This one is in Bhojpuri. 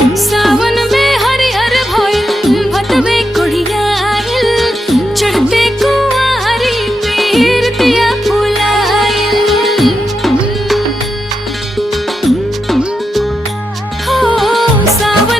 सावन में हरिहर भइल भतवे कोढ़िया आइल चढ़ते कुंवारी पीरतिया फुलाइल हो सावन